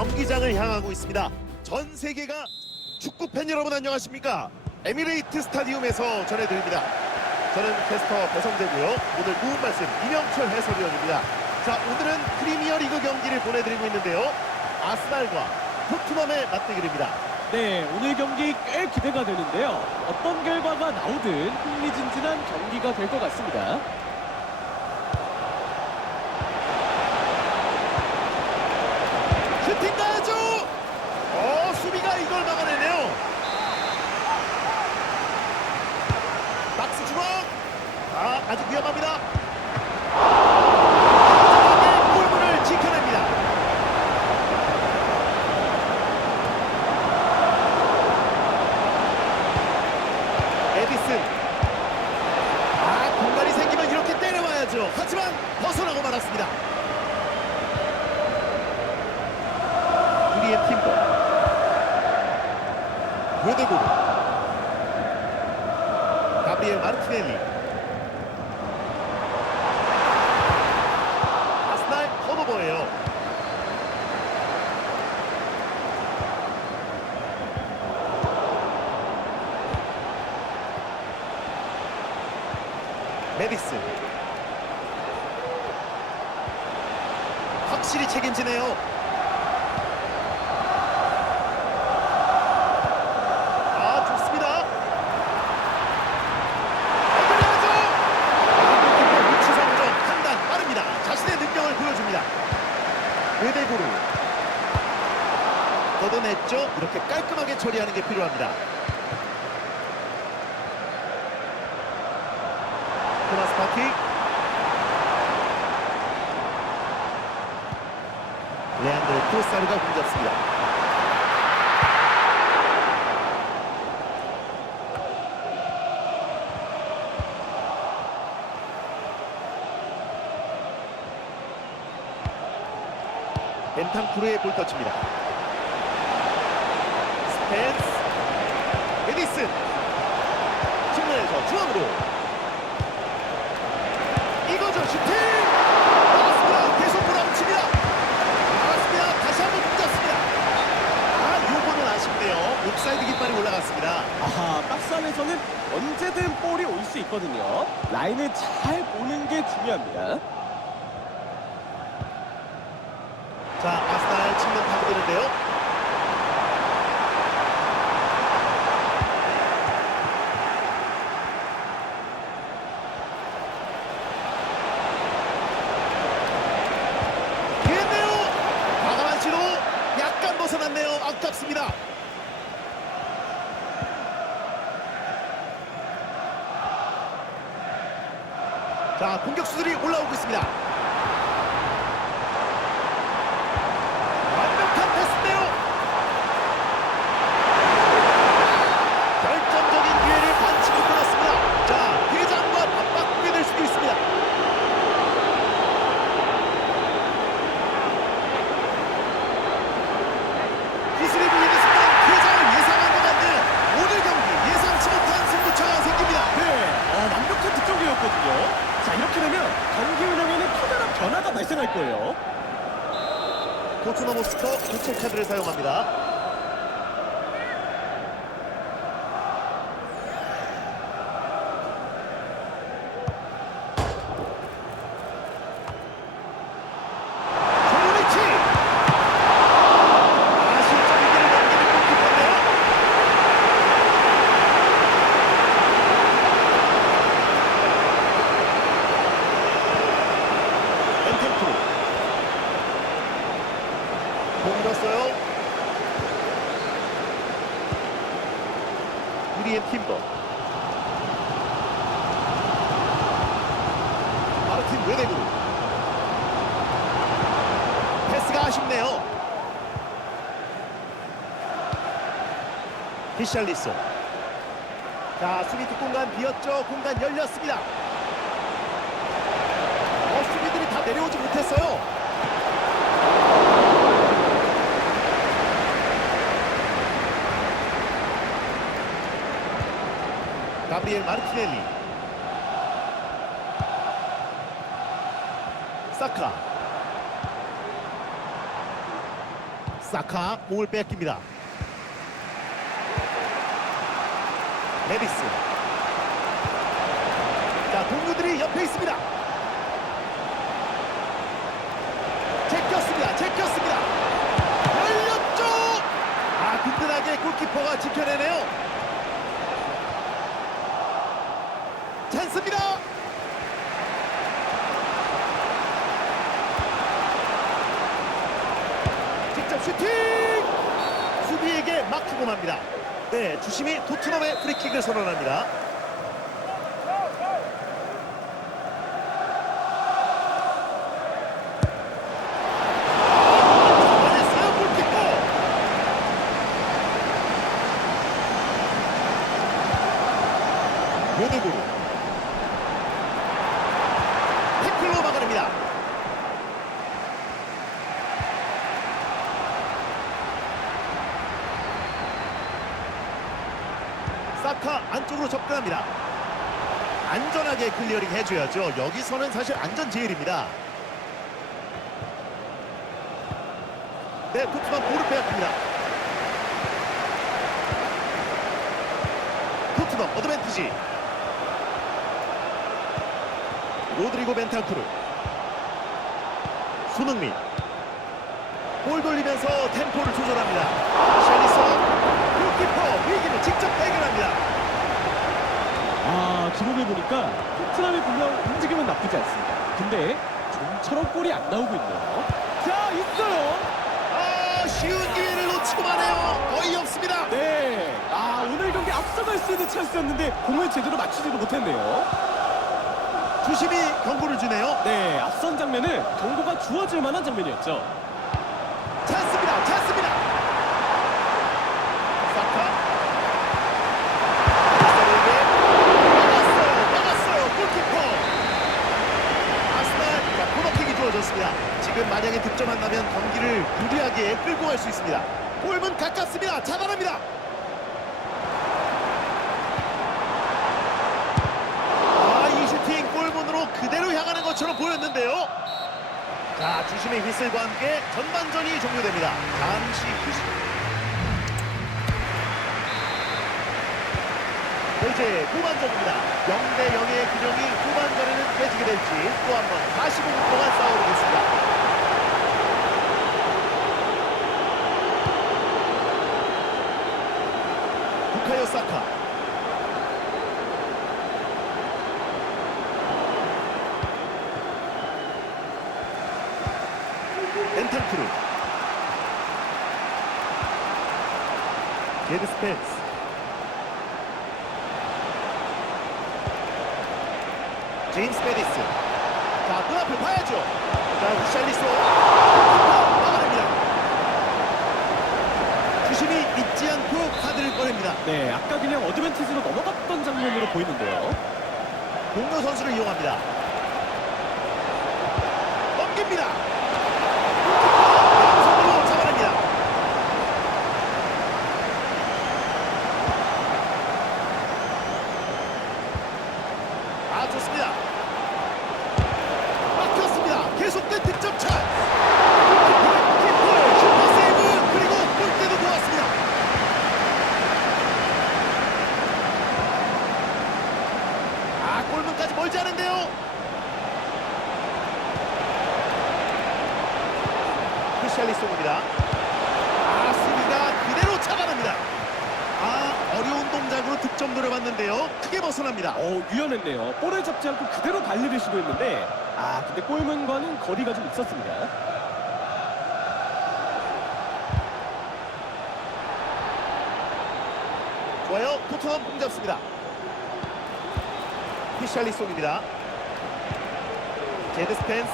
경기장을 향하고 있습니다. 전 세계가 축구 팬 여러분 안녕하십니까? 에미레이트 스타디움에서 전해드립니다. 저는 캐스터 배성재고요. 오늘 도움 말씀 이명철 해설위원입니다. 자, 오늘은 프리미어 리그 경기를 보내드리고 있는데요. 아스날과 토트넘의 맞대결입니다. 네, 오늘 경기 꽤 기대가 되는데요. 어떤 결과가 나오든 흥미진진한 경기가 될 것 같습니다. 슈팅 가야죠. 어, 수비가 이걸 막아내네요. 박스 중앙. 아, 아주 위험합니다. 골문을 지켜냅니다. 에디슨. 아, 공간이 생기면 이렇게 때려와야죠. 하지만 벗어나고 말았습니다. 우리의 팀버 외대고로 가브리엘 마르티넬리 아스날 턴오버예요 메디스 확실히 책임지네요 아 좋습니다. 건드려야죠. 위치 선정 판단 빠릅니다. 자신의 능력을 보여줍니다. 외대구루 걷어냈죠. 이렇게 깔끔 처리하는 게 필요합니다. 토마스 파티 레안드로 크로사르가 공잡습니다. 벤탄쿠르의 볼터치입니다. 스펜스, 에디슨, 측면에서 중앙으로 이거죠 슈팅! 나왔습니다. 계속 몰아붙입니다. 나왔습니다. 다시 한번 붙잡습니다. 아, 요거는 아쉽네요. 옵사이드 깃발이 올라갔습니다. 아하, 박스 안에서는 언제든 볼이 올 수 있거든요. 라인을 잘 보는 게 중요합니다. 자, 아스날 측면 파고드는데요. 기회네요. 과감한 시도 약간 벗어났네요. 아깝습니다. 자, 공격수들이 올라오고 있습니다. 완벽한 패스인데요. 결정적인 기회를 반치 못 끊었습니다. 자, 대장과 맞바꾸게 될 수도 있습니다. 기술이 불리는 순간 대장을 예상한 것 같네요. 오늘 경기 예상치 못한 승부처가 생깁니다. 네, 어, 완벽한 득점이었거든요. 자, 이렇게 되면 경기 운영에는 커다란 변화가 발생할 거예요. 토트넘 호스터 교체 카드를 사용합니다. 조르니치! 아, 실점 위기를 넘기는 골키퍼인데요. 엔템프로 공 잃었어요. 우리의 팀버. 마르틴 외대구루. 패스가 아쉽네요. 히샬리소. 자, 수비 뒷공간 비었죠. 공간 열렸습니다. 어, 수비들이 다 내려오지 못했어요. 가브리엘 마르티넬리 사카 사카 공을 뺏깁니다. 메디스. 자, 동료들이 옆에 있습니다. 제꼈습니다. 제꼈습니다. 열렸죠. 아, 든든하게 골키퍼가 지켜내네요. 찬스입니다. 직접 슈팅! 맙니다. 네, 주심이 토트넘의 프리킥을 선언합니다. 모두구루 태클로 막아냅니다. 사카 안쪽으로 접근합니다. 안전하게 클리어링 해줘야죠. 여기서는 사실 안전 제일입니다. 네, 토트넘 볼을 빼앗깁니다. 토트넘 어드밴티지. 로드리고 벤탄쿠르. 손흥민. 볼 돌리면서 템포를 조절합니다. 샬리son 골키퍼 위기를 직접 해결합니다. 아 기록을 보니까 토트넘이 분명 움직임은 나쁘지 않습니다. 근데 좀처럼 골이 안 나오고 있네요. 자 있어요. 아 쉬운 기회를 놓치고 마네요. 거의 없습니다. 네. 아 오늘 경기 앞서갈 수 있는 찬스였는데 공을 제대로 맞추지도 못했네요. 주심이 경고를 주네요. 네 앞선 장면은 경고가 주어질 만한 장면이었죠. 찬스입니다. 찬스입니다. 사카. 아스날에게 막았어요. 막았어요. 골키퍼. 아스날 자, 코너킥이 주어졌습니다. 지금 만약에 득점한 다면 경기를 갈수 있습니다. 골문 가깝습니다. 차단합니다. 아, 이 슈팅 골문으로 그대로 향하는 것처럼 보였는데요. 자, 주심의 휘슬과 함께 전반전이 종료됩니다. 잠시 휴식. 이제 후반전입니다. 0대 0의 균형이 후반전에는 깨지게 될지 또 한 번 45분 동안 싸워보겠습니다. 부카요 사카. 엔탄크루 게드 스 펜스 제임스 메디스 자 눈앞을 봐야죠. 자 루샬리소 막아냅니다 주심이 잊지 꺼냅니다. 네 아까 그냥 어드밴티지로 넘어갔던 장면으로 보이는데요. 동료 선수를 이용합니다. 넘깁니다 손으로 잡아냅니다 아 좋습니다 막혔습니다 계속된 득점 찬 키퍼의 슈퍼 세이브 그리고 골대도 보았습니다 아 골문까지 멀지 않은데요 크샬리송입니다 아 수비가 그대로 차단합니다 아 어려운 동작으로 득점 노려봤는데요 크게 벗어납니다. 어 유연했네요. 볼을 잡지 않고 그대로 발리를 시도했는데 아 근데 골문과는 거리가 좀 있었습니다. 좋아요. 토트넘 공 잡습니다. 피샬리송입니다. 제드 스펜스.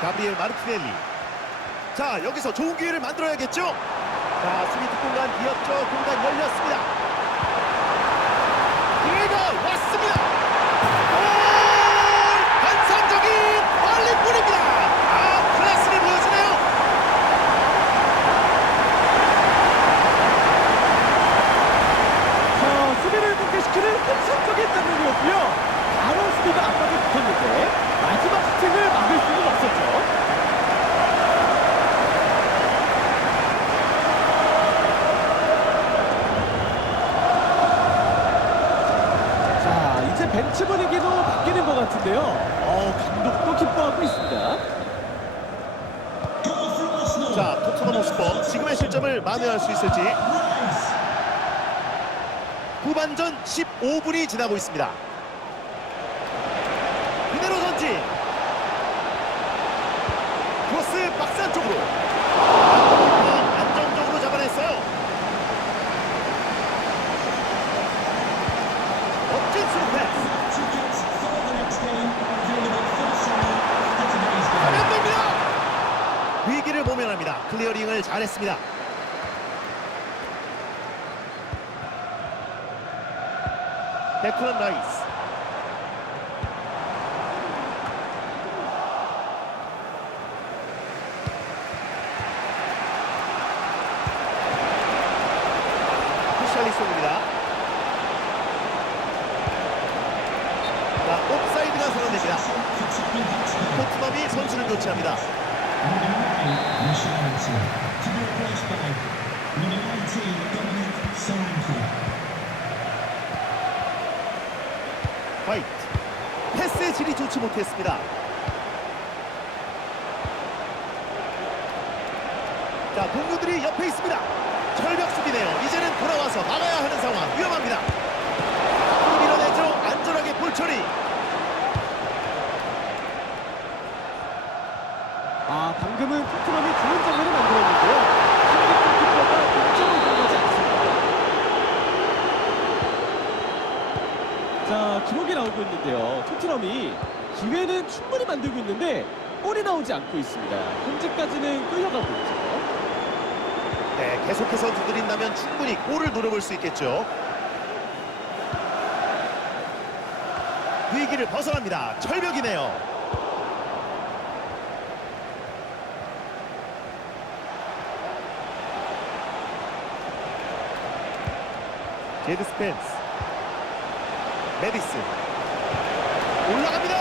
가브리엘 마르티넬리 자 여기서 좋은 기회를 만들어야겠죠? 자 수비 뒷공간 비었죠 공간 열렸습니다. 기회가 왔 매치 분위기도 바뀌는 것 같은데요. 어, 감독도 기뻐하고 있습니다. 자, 토트넘 호스퍼 지금의 실점을 만회할 수 있을지 후반전 15분이 지나고 있습니다. 잘했습니다. 데클런 라이스. 푸샬리송입니다. 자, 옵사이드가 선언됩니다. 토트넘이 선수를 교체합니다. 화이트 패스의 질이 좋지 못했습니다. 자 동료들이 옆에 있습니다. 철벽 수비네요. 이제는 돌아와서 막아야 하는 상황 위험합니다. 앞으로 밀어내죠. 안전하게 볼 처리. 아, 방금은 토트넘이 좋은 장면을 만들었는데요. 상대 골키퍼가 동점을 공하지 않습니다. 자, 기록이 나오고 있는데요. 토트넘이 기회는 충분히 만들고 있는데 골이 나오지 않고 있습니다. 현재까지는 끌려가고 있죠. 네, 계속해서 두드린다면 충분히 골을 노려볼 수 있겠죠. 위기를 벗어납니다. 철벽이네요. 제드 스펜스 메디슨 올라갑니다.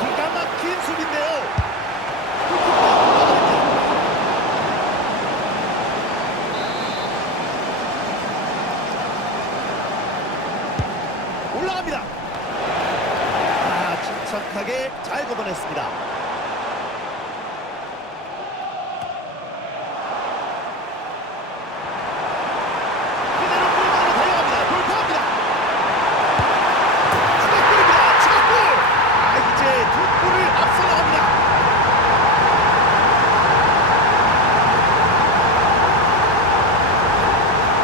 기가 막힌 수비인데요. 골키퍼 막아냅니다. 올라갑니다. 아, 침착하게 잘 걷어냈습니다. 그대로 골망으로 달려갑니다. 돌파합니다. 추가골입니다. 추가골! 아, 이제 두 골을 앞서 나갑니다.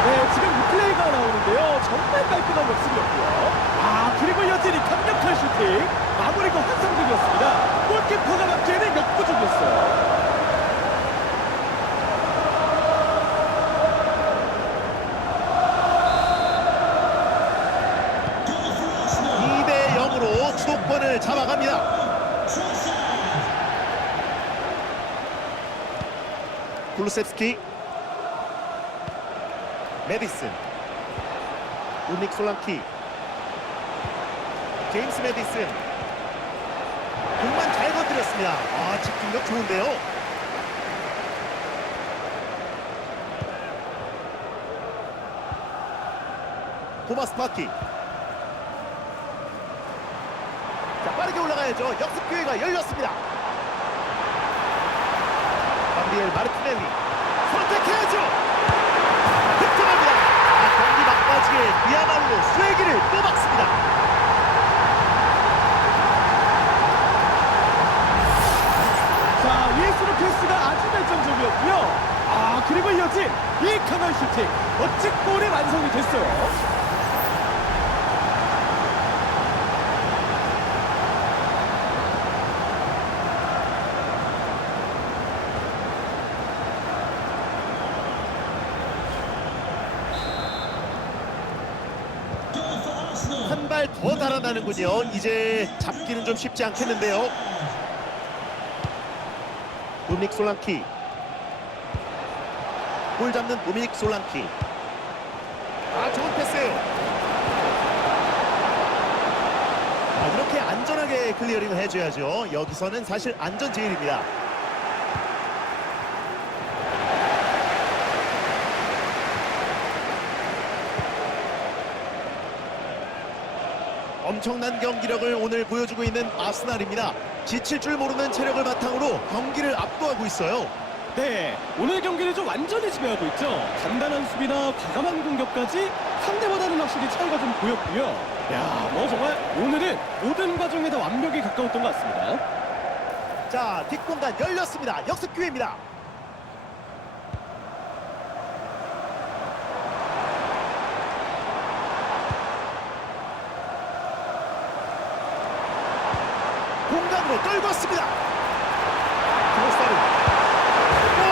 네, 지금 리플레이가 나오는데요. 정말 깔끔한 역습이었고요. 아, 그리고 여전히 강력한 슈팅. 마무리가 환상적이었습니다. 골키퍼가 막기에는 역부족이었어요. 이 대 0으로 주도권을 잡아갑니다. 굴루셉스키 메디슨 우닉 솔랑키 제임스 메디슨 공만 잘 건드렸습니다. 아 집중력 좋은데요. 토마스 파티 자 빠르게 올라가야죠. 역습 기회가 열렸습니다. 가브리엘 마르 티넬리 선택해야죠. 득점합니다. 아, 경기 막바지에 그야말로 쐐기를 뽑았습니다. 자, 예수로 패스가 아주 결정적이었고요. 아, 그리고 이어진 이 강한 슈팅. 멋진 골이 완성이 됐어요. 한 달아나는군요. 이제 잡기는 좀 쉽지 않겠는데요. 도미닉 솔랑키. 볼 잡는 도미닉 솔랑키. 아 좋은 패스예요. 아, 이렇게 안전하게 클리어링을 해줘야죠. 여기서는 사실 안전 제일입니다. 엄청난 경기력을 오늘 보여주고 있는 아스날입니다. 지칠 줄 모르는 체력을 바탕으로 경기를 압도하고 있어요. 네, 오늘 경기를 좀 완전히 지배하고 있죠. 단단한 수비나 과감한 공격까지 상대보다는 확실히 차이가 좀 보였고요. 야, 뭐 정말 오늘은 모든 과정에 다 완벽에 가까웠던 것 같습니다. 자, 뒷공간 열렸습니다. 역습 기회입니다. 공간으로 떨궜습니다. 크로스바로 골!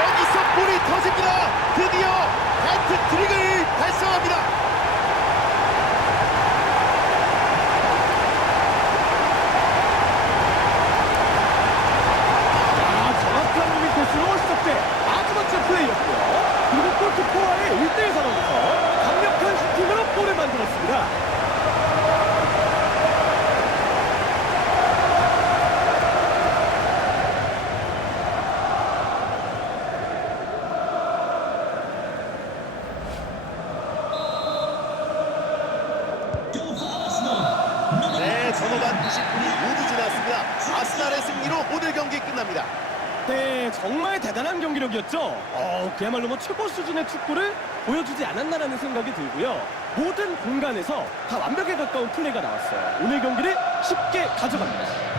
여기서 볼이 터집니다. 드디어 해트트릭을 달성합니다. 아, 정확한 무빙 코스로 시작돼 아주 멋진 플레이였고요. 그리고 골키퍼와의 1대1 상황에서 강력한 슈팅으로 골을 만들었습니다. 네, 전후반 90분이 모두 지났습니다. 아스날의 승리로 오늘 경기 끝납니다. 네, 정말 대단한 경기력이었죠. 어, 그야말로 뭐 최고 수준의 축구를 보여주지 않았나라는 생각이 들고요. 모든 공간에서 다 완벽에 가까운 플레이가 나왔어요. 오늘 경기를 쉽게 가져갑니다.